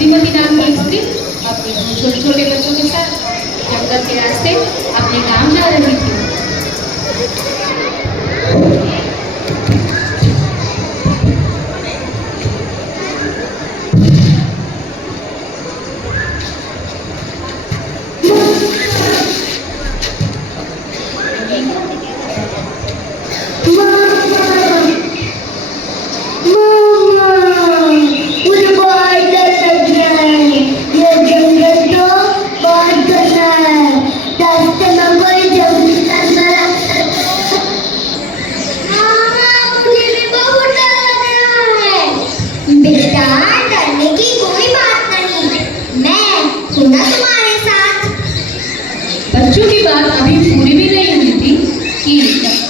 बुद्धिमती नाम की एक स्त्री अपने छोटे छोटे बच्चों के साथ जंगल के रास्ते अपने गांव जा रही थी। बच्चों की बात अभी पूरी भी नहीं हुई थी कि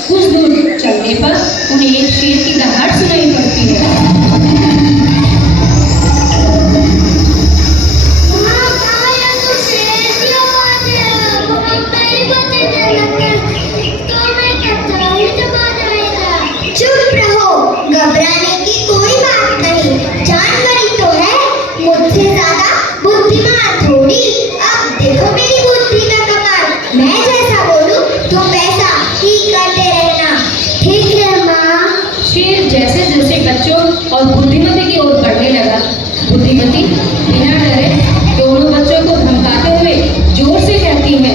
कुछ दूर चलने पर उन्हें एक शेर की दहाड़ सुनाई पड़ती है। चुप रहो, घबराने की कोई बात नहीं। जानवर ही तो है, मुझसे ज्यादा बुद्धिमान थोड़ी। अब देखो मेरी बुद्धि का कमाल। मैं जैसा बोलूं तुम वैसा ही करते रहना, ठीक है माँ? शेर जैसे जैसे बच्चों और बुद्धिमती की ओर बढ़ने लगा, बुद्धिमती बिना डरे दोनों बच्चों को धमकाते हुए जोर से कहती है,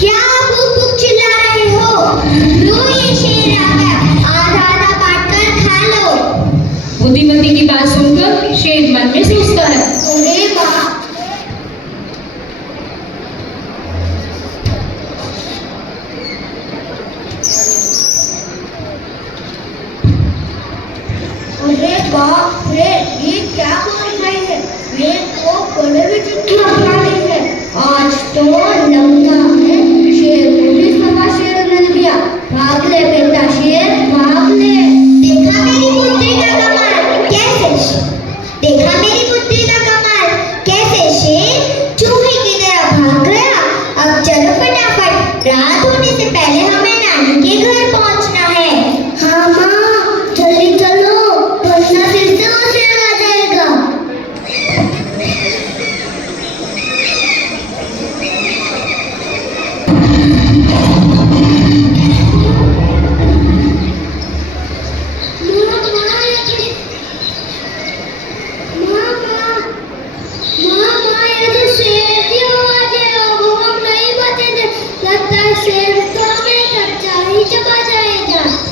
क्या भूख भूख चिल्ला रहे हो? लो ये शेर आ गया, आधा आधा बांट कर खा लो। बुद्धिमती की बात सुनकर शेर मन में सोचता है, अरे बाप, अरे बाप रे, ये क्या बोल रही है? ये तो बड़े विचित्र लग रही है। आज तो लगता है शेर को भी सवा शेर मिल गया। भाग ले बेटा शेर, भाग ले। देखा मेरी बुद्धि का कमाल, कैसे देखा मेरी बुद्धि का कमाल, कैसे शेर चूहे की तरह भाग गया। अब चलो फटाफट, रात होने से पहले हमें नानी के घर पहुंचना है। हाँ माँ, जल्दी चलो वरना फिर से वो शेर आ जाएगा।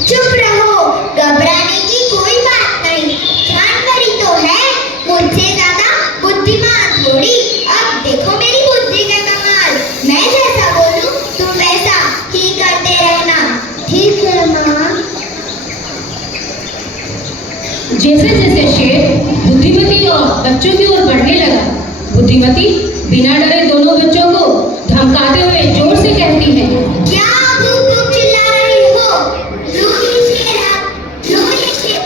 चुप रहो, घबराने की कोई बात नहीं। जानवर ही तो है, मुझसे ज्यादा बुद्धिमान थोड़ी। अब देखो मेरी बुद्धि का कमाल। मैं जैसा बोलूं तुम वैसा ही करते रहना, ठीक है माँ? जैसे जैसे शेर बुद्धिमती और बच्चों की ओर बढ़ने लगा, बुद्धिमती बिना डरे दोनों बच्चों को धमकाते हुए जोर से कहती है, क्या भूख भूख चिल्ला रही हो? लो ये शेर आ, लो ये शेर।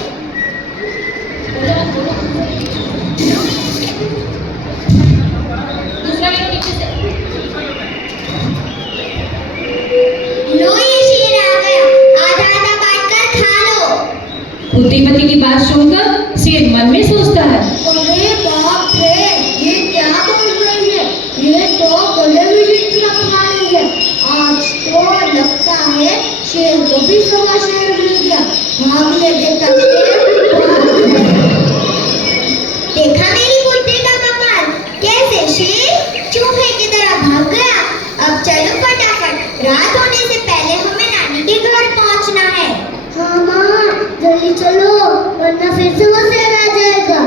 लो ये शेर आ गया, आधा आधा बांट कर खा लो। बुद्धिमती की बात सुनकर शेर मन में सोचता है, अरे बाप रे, ये क्या बोल रही है? ये तो बड़े विचित्र प्राणी है। आज तो लगता है शेर को भी सवा शेर मिल गया। भाग ले बेटा शेर, भाग ले। देखा मेरी बुद्धि का कमाल, कैसे शेर चूहे की तरह भाग गया। अब चलो फटाफट, रात होने से पहले हमें नानी के घर पहुंचना है। हाँ माँ, जल्दी चलो वरना फिर से वो शेर आ जाएगा।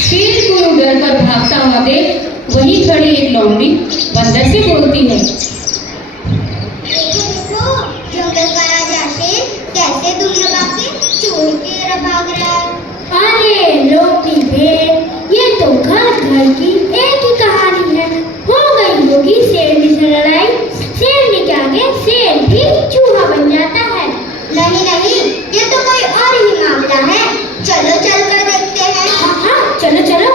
शेर को डर कर भागता हुआ देख वहीं खड़ी एक लौंडी बंदर से बोलती है, देखो देखो, जंगल का राजा शेर कैसे दुम दबा के चूहे की तरह भाग रहा है। अरे लोटी भेड़, ये तो घर घर की एक ही कहानी है। हो गई होगी शेरनी से लड़ाई, शेरनी के आगे शेर भी चूहा बन जाता है। नहीं नहीं, ये तो कोई और ही मामला है। चलो चल कर देखते हैं। हाँ हाँ, चलो चलो।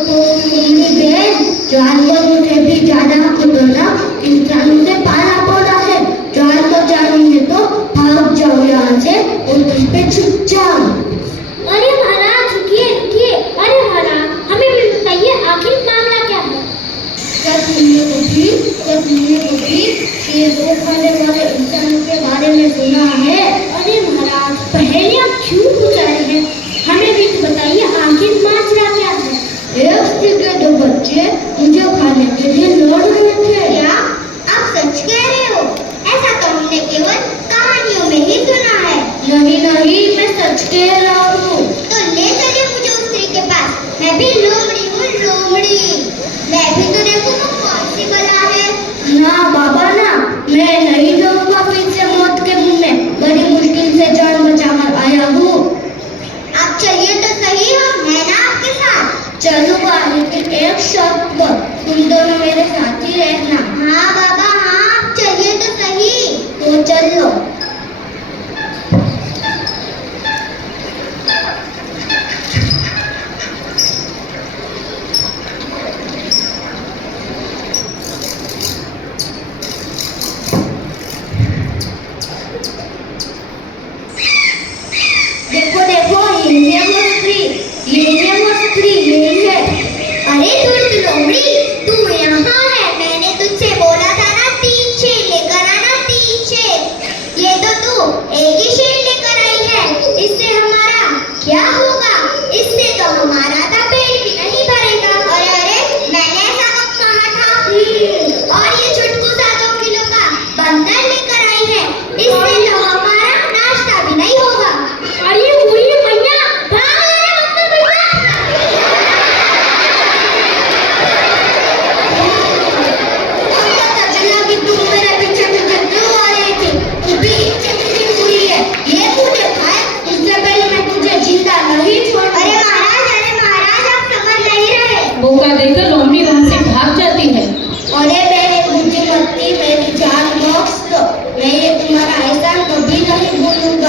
तो मेरी बहन जानवरों से भी ज्यादा खुदना इंसानों से पाला पड़ा है। जानवर चाहेंगे तो भाग जाओ यहाँ से और तुम पे छुप जाओ। अरे महाराज रुकिए रुकिए, अरे महाराज हमें भी बताइए आखिर मामला क्या है। क्या तुमने कभी शेर को खाने वाले इंसान के बारे में सुना है? अरे महाराज पहेलियां क्यों पूछ रहे हैं, हमें भी तो बताइए आखिर मामला क्या है। एक स्त्री के दो बच्चे मुझे खाने के लिए लड़ रहे थे। क्या आप सच कह रहे हो? ऐसा तो हमने केवल कहानियों में ही सुना है। नहीं मैं सच कह रहा हूँ। तो ले चलिए मुझे उस स्त्री के पास, मैं भी लोमड़ी हूँ लोमड़ी, मैं भी तो देखूँ वो कौन सी बला है। ना बाबा ना, मैं नहीं जाऊंगा फिर से मौत के मुंह में। बड़ी मुश्किल से जान बचाकर आया हूँ। आप चलिए तो सही, हम है ना आपके साथ। चलूंगा लेकिन एक शर्त पर, तुम दोनों मेरे साथ ही रहना। हाँ बाबा हाँ, चलिए तो सही। तो चलो। देखो देखो ये वो स्त्री, यही है। अरे दुष्ट लोमड़ी, तू यहाँ है। मैंने तुझसे बोला था ना 3 शेर लेकर आना, 3 शेर। ये तो तू एक ही शेर लेकर आई है। इससे हमारा क्या होगा? इससे तो हमारा तो पेट भी नहीं भरेगा। अरे मैंने ऐसा कब कहा था? और ये छुटकू सा 2 किलो का बंदर लेकर आई है। इससे तो हमारा नाश्ता भी नहीं होगा। अरे बुढ़ी मैया, भाग रे बंदर भैया। कि तुम मेरे पीछे पीछे क्यों आ रही थी? तू भी चकरी हुई है। ये मुझे खाए इससे पहले मैं तुझे जिंदा नहीं छोड़ूंगा। अरे महाराज आप समझ नहीं रहे। मौका देकर लोमड़ी वहां से भाग जाती है। अरे मेरी बुद्धिमती, मेरी जान बख्श दो। मैं ये तुम्हारा एहसान कभी नहीं भूलूंगा।